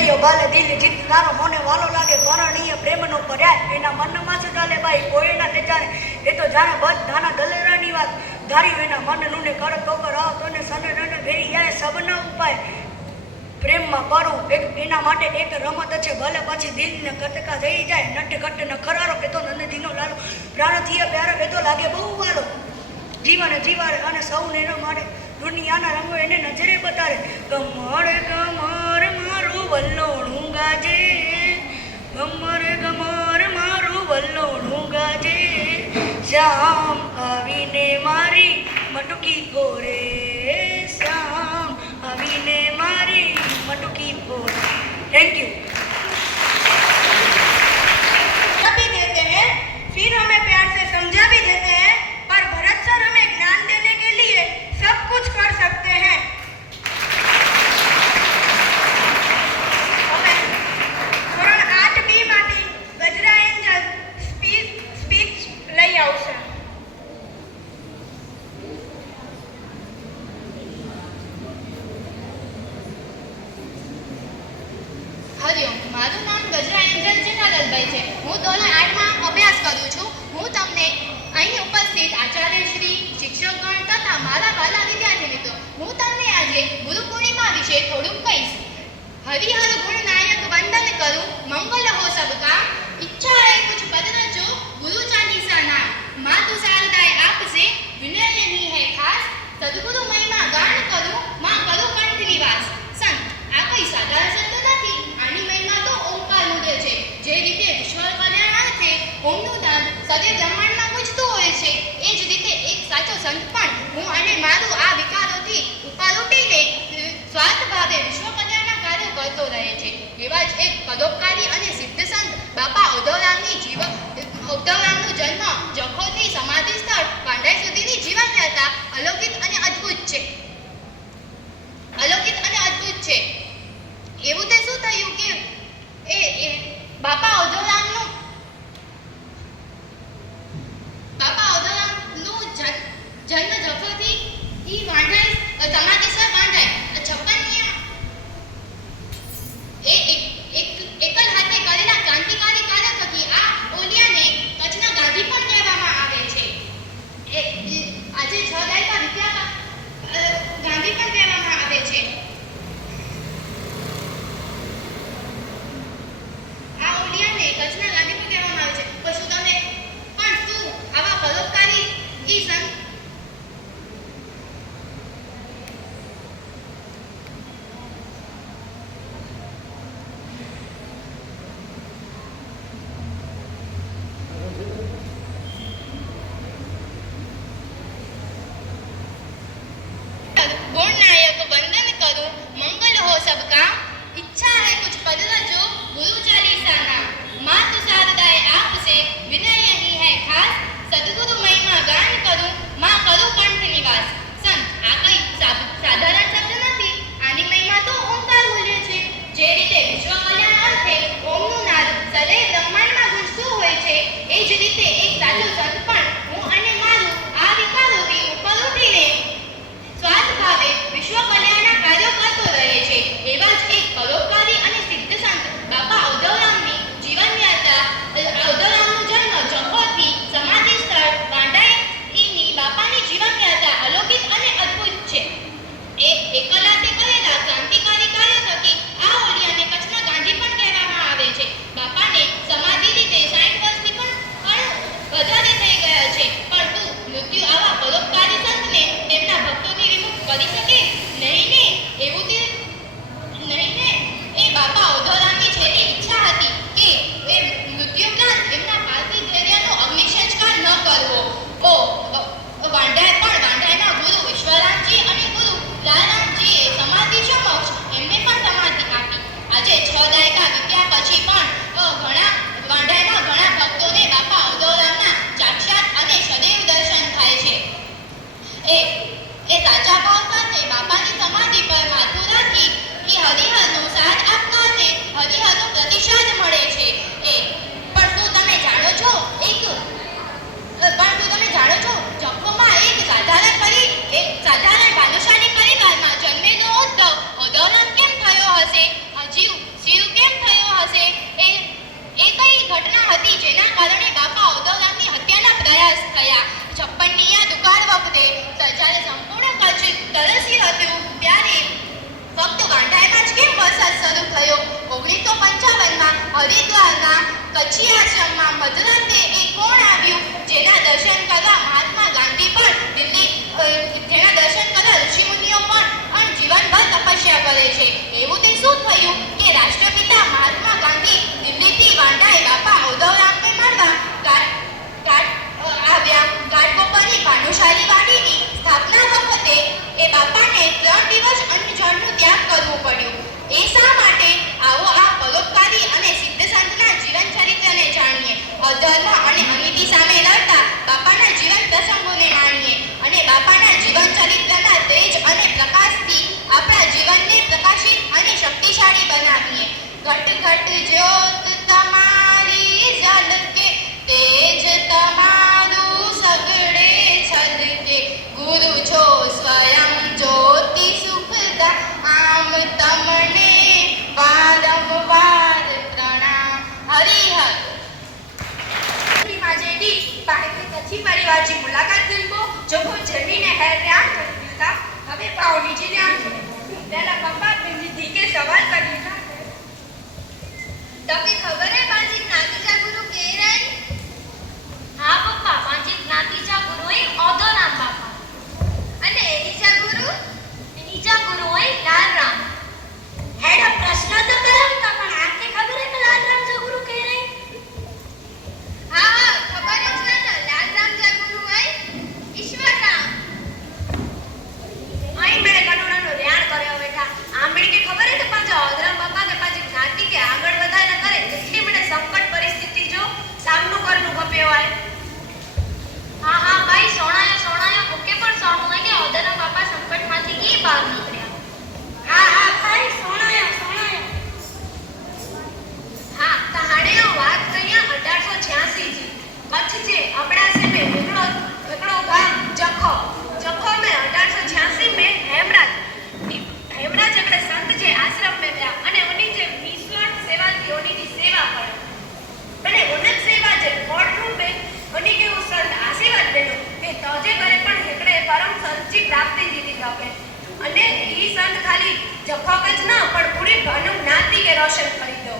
કયો બાલે દિલ જીતનારો મને વાલો લાગે પરણીય પ્રેમનો પર્યાય એના મનમાં છે ચાલે બાઈ કોઈના તે જાણે એ તો જાણે બધાના દલેરાની વાત ધારી એના મનનું ને કર ટોકર આવતો ને સને રને ભેરી જાય સબના ઉપાય પ્રેમમાં પડું એક એના માટે એક રમત છે ભલે પછી દિલને કટકા થઈ જાય નટ કટ ન ખરારો એ તો નંદીનો લાલો પ્રાણથી પ્યારો એ તો લાગે બહુ વાલો જીવન જીવારે અને સૌને ન મારે દુનિયાના રંગો એને નજરે બતારે ગમર ગમર મારું વલ્લોણું ગાજે ગમર ગમર મારું વલ્લોણું ગાજે શ્યામ આવીને મારી મટુકી ફોરે શ્યામ આવીને મારી मटुकी बोल थैंक यू भी देते हैं फिर हमें प्यार से समझा भी देते हैं पर भरत सर हमें ज्ञान देने के लिए सब कुछ कर सकते हैं ધોરણ 8B માંથી ગજરા એન્જલ સ્પીચ લઈ આવશે. હરિઓમ, મારું નામ ગજરા એન્જલ જેઠાલાલભાઈ છે. હું ધોરણ 8માં અભ્યાસ કરું છું. હું તમને અહીં ઉપસ્થિત આચાર્યશ્રી, શિક્ષકગણ તથા મારા વાલા વિદ્યાર્થી મિત્રો, હું તમને આજે ગુરુ પૂર્ણિમા વિશે થોડુંક કહીશ. હરિહર ગુણ નાયક વંદન કરું, મંગલ હો સબકા, ઈચ્છા હૈ કુછ પદ રચો, ગુરુ ચાલીસા નામ, માતુ શારદાએ આપસે, વિનય નહીં હૈ ખાસ, સદગુરુ મહિમા ગાન કરું, માં કરું કંઠ નિવાસ. સંત, આ કોઈ સાધારણ શબ્દ નથી. આની મહિમા તો ઓમકાર મૂલ્ય છે. જે રીતે વિશ્વ કલ્યાણાર્થે ઓમનું દાન સદૈવ બ્રહ્માંડમાં ગુંજતું હોય છે, એ જ રીતે એક સાચો સંત પણ હું અને મારું આ વિકારોથી ઉપર ઉઠીને સ્વાર્થ ભાવે વિશ્વ કલ્યાણના કાર્યો કરતો રહે છે. એવા જ એક પરોપકારી અને સિદ્ધ સંત બાપા ઉદ્ધવરામનો જન્મ જખોથી સમાધિ સ્થળ પાંડાઈ સુધીની જીવનયાત્રા અલૌકિક અને અદ્ભુત છે. એવું તે શું થયું કે એ બાપા ઉદ્ધવરામનું જન્મ જખોથી ઈ વાંઢાઈ સમાધિ સ્થળ વાંઢાઈ 56 એકલ હાથે કરેલા ક્રાંતિકારી કાર્ય થકી આ ઓલિયાને કચ્છના ગાંધી પણ કહેવામાં આવે છે. આજે 6 દાયકા વીત્યા ગાંધી પણ કહેવામાં આવે છે. આ ઓલિયાને કચ્છના ગાંધી પણ કહેવામાં આવે છે. પછી તમે પણ શું આવા પરોપકારી ઈ સંત गुण नायक वंदन करूं, मंगल हो सबका, इच्छा है कुछ पद रचो, गुरु चालीसा नाम, मातु शारदाए आपसे, विनय नहीं है खास, सदगुरु महिमा गान करूं, मां करूं कंठ निवास. संत, આ કઈ સાધારણ શબ્દ નથી. આની મહિમા તો ઓમકાર મૂલ્ય છે. જે રીતે વિશ્વ કલ્યાણ અર્થે ઓમનું નાદ સદૈવ બ્રહ્માંડમાં ગુંજતું હોય છે, એ જ રીતે એક સાચો સંત પણ હું અને મારું આ વિકારોથી ઉપર ઉઠીને સ્વાર્થ ભાવે વિશ્વ કલ્યાણના કાર્યો કરતો રહે છે. એવા જ 1955માં હરિદ્વારના કચ્છી આશ્રમમાં મધરાતે એ કોણ આવ્યું જેના દર્શન કરવા મહાત્મા ગાંધી પણ જેના દર્શન કરવા ઋષિમુનિઓ પણ જીવનભર તપસ્યા કરે છે. એવું તે શું થયું કે રાષ્ટ્રપિતા મહાત્મા ગાંધી દિલ્હીથી વાંઢાએ બાપા ઉદયરામને મળવા આવ્યા. ઘાટકોપરની ભાનુશાલી વાડીની સ્થાપના વખતે એ બાપાને 3 દિવસ અન્ન જળનું ત્યાગ કરવું પડ્યું. એ શા માટે? આવો આ પરોપકારી અને સિદ્ધ સંતના જીવન ચરિત્રને જાણીએ. અધર્મ અને અનીતિ સામે લડતા બાપાના જીવન પ્રસંગોને માણીએ અને બાપાના જીવન ચરિત્રના તેજ અને પ્રકાશથી આપણા જીવનને પ્રકાશિત અને શક્તિશાળી બનાવીએ. ઘટ ઘટ જ્યોત તમારી ઝલકે, તેજ તમારું સગડે છલકે, ગુરુ છો સ્વયં જ્યોતિ સુખદા, આમ તમને વારંવાર પ્રણામ. હરિહર જેથી બાળકે કચ્છી પરિવારની મુલાકાત લીધો. જોકો જમીને હેરાન કરી દીધા. હવે પાઓ નીચે ધ્યાન તેના પપ્પા બિંદી કે સવાલ કરી દીધા. તને ખબર હે પાંચી જ્ઞાતિજા ગુરુ કે રહે? હા પપ્પા, પાંચી જ્ઞાતિજા ગુરુ હે ઓદોરામ બાપા. અને એનીજા ગુરુ હે લાલરામ. હેડા પ્રશ્ન તો કરાવતા પણ આને ખબર હે કે લાલરામ જા ગુરુ કે રહે? હા હા ખબર જ છે ને. લાલરામ જા ગુરુ હે ઈશ્વરરામ. અહીં મેં કનોડાનો ધ્યાન કર્યો બેટા. આમણે કે ખબર હે કે પાંચા ઓદરામ બાપા કે પાંચી જ્ઞાતિ કે આગળ વધારે ન કરે તેથી મને સંકટ પરિસ્થિતિ જો સામનો કરવું ગપ્યો હોય. હા હા ભાઈ, સોણાયો મુકે પણ સોણું હોય કે ઓદોરામ બાપા સંકટમાંથી કી બહાર નીકળ્યા. હા હા ભાઈ, સોણાયો. હા તહાડે વાત કહીએ 1886 જી. કચ્છ છે આપણા છે મે એકડો ગામ જખો में 1886 में हेमराज एकड़े संत जे आश्रम में गया અને उन्हीं जे निस्वार्थ सेवा थी उन्हीं की सेवा करे અને उन्नत सेवा जे कोट रूपे उन्हीं के उस संत आशीर्वाद देनो કે તોજે કરે પણ એકડે પરम संत जी प्राप्ति દીધી શકે. અને ઈ સંત ખાલી જખો જ ન પણ પૂરી ભાનુ જ્ઞાતિ કે રોશન કરી દો.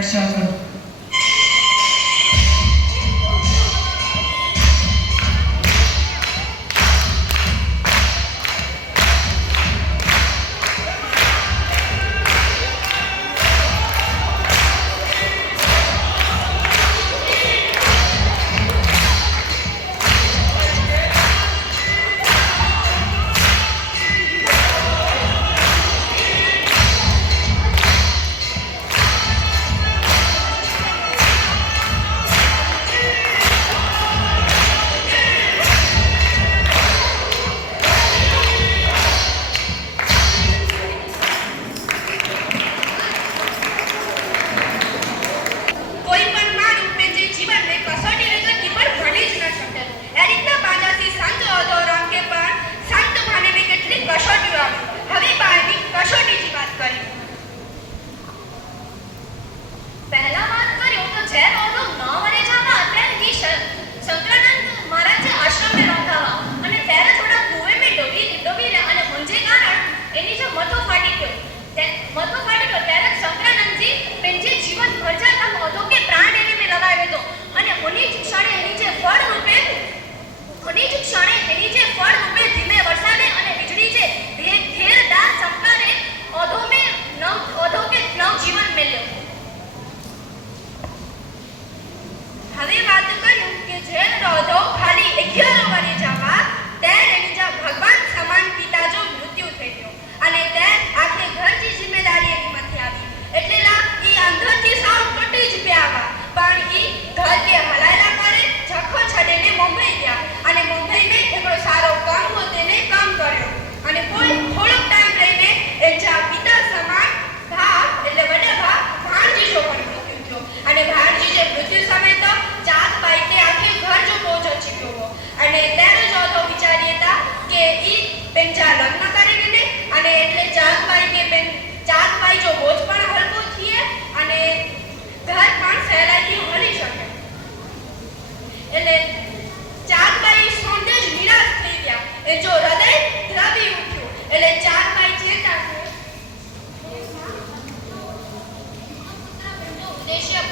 રક્ષા કરો. કોઈ પણ માણસ જે જીવનને કસોટી વગરની પણ ભણી જ ન શકે. એ રીતના પાંજાથી સંત અધોરામ કે પણ સંત ભાનેને કેટલી કસોટીઓ આવી. હવે બાળની કસોટીની વાત કરી. પહેલા વાત કર્યો તો જેમ ઓલો 9 વર્ષ હતા ત્યારે શંકરાનંદ મહારાજે આશ્રમે રોકાવા અને ત્યારે થોડા કુએ મેં ડૂબી રહ્યા અને ઊંઝે કારણ એની જે મથો ફાટી ગયો. ત્યારે શંકરાનંદજી પેંજે જીવન ભર જાતા હતો કે પ્રાણ એને મેં લગાવ્યો હતો અને ઉની જ ક્ષણે એની જે ફળ રૂપે ધીમે વરસાદે અને વીજળી જે ઘેરદાર ચમકારે ઓધો કે નવ જીવન મેલ્યો. હવે વાત કર્યું કે જે રોધો ખાલી 11 વર્ષે જવા ત્યારે એની જા ભગવાન સમાન પિતાજો મૃત્યુ થઈ ગયો અને તે આખે ઘરની જિમ્મેદારી એની માથે આવી. એટલે ઈ અંદરથી સાવ તૂટી જ ગયા પણ ઈ ઘર કે હલાયલા કરે જખો છડીને મુંબઈ ગયા અને મુંબઈમાં એનો સારો કામ હતો તેને કામ કર્યો અને થોડોક ટાઈમ રહીને એના પિતા સમાન એટલે વડા ભાણજીજો પણ મૃત્યુ થયો અને ભાણજીજે મૃત્યુ સમય તો ચાંદબાઈ કે આખે ઘર જો પહોંચો ચૂક્યો અને ત્યારે જો તો વિચારી હતા કે ઈ પેંજા લગ્ન કરી દીધે અને એટલે ચાંદબાઈ જો બોજ પણ હલકો થઈએ અને ઘર પણ સહેલાઈથી હલી શકે. એટલે ચાંદબાઈ સોંદે જ નિરાશ થઈ ગયા. એ જો હૃદય દ્રવી ઉઠ્યું એટલે ચાંદબાઈ ચેતા ઉદ્દેશ્ય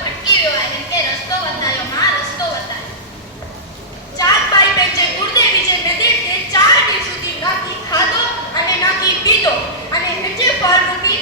ભટકી ગયો અને તે રસ્તો બતાવ્યો. રસ્તો બતાવ્યો. ચાંદબાઈ પેંજે ગુરુદેવી જે નદી તે 4 દિવસ સુધી નથી ખાધો અને નથી પીધો અને હેજે ફળ રૂપી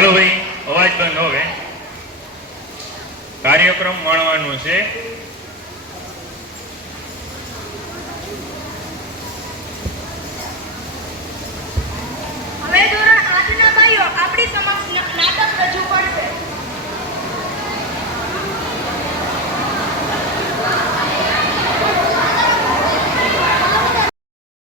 ચાલો ભાઈ, અવાજ બંધ હવે. કાર્યક્રમ માણવાનો છે.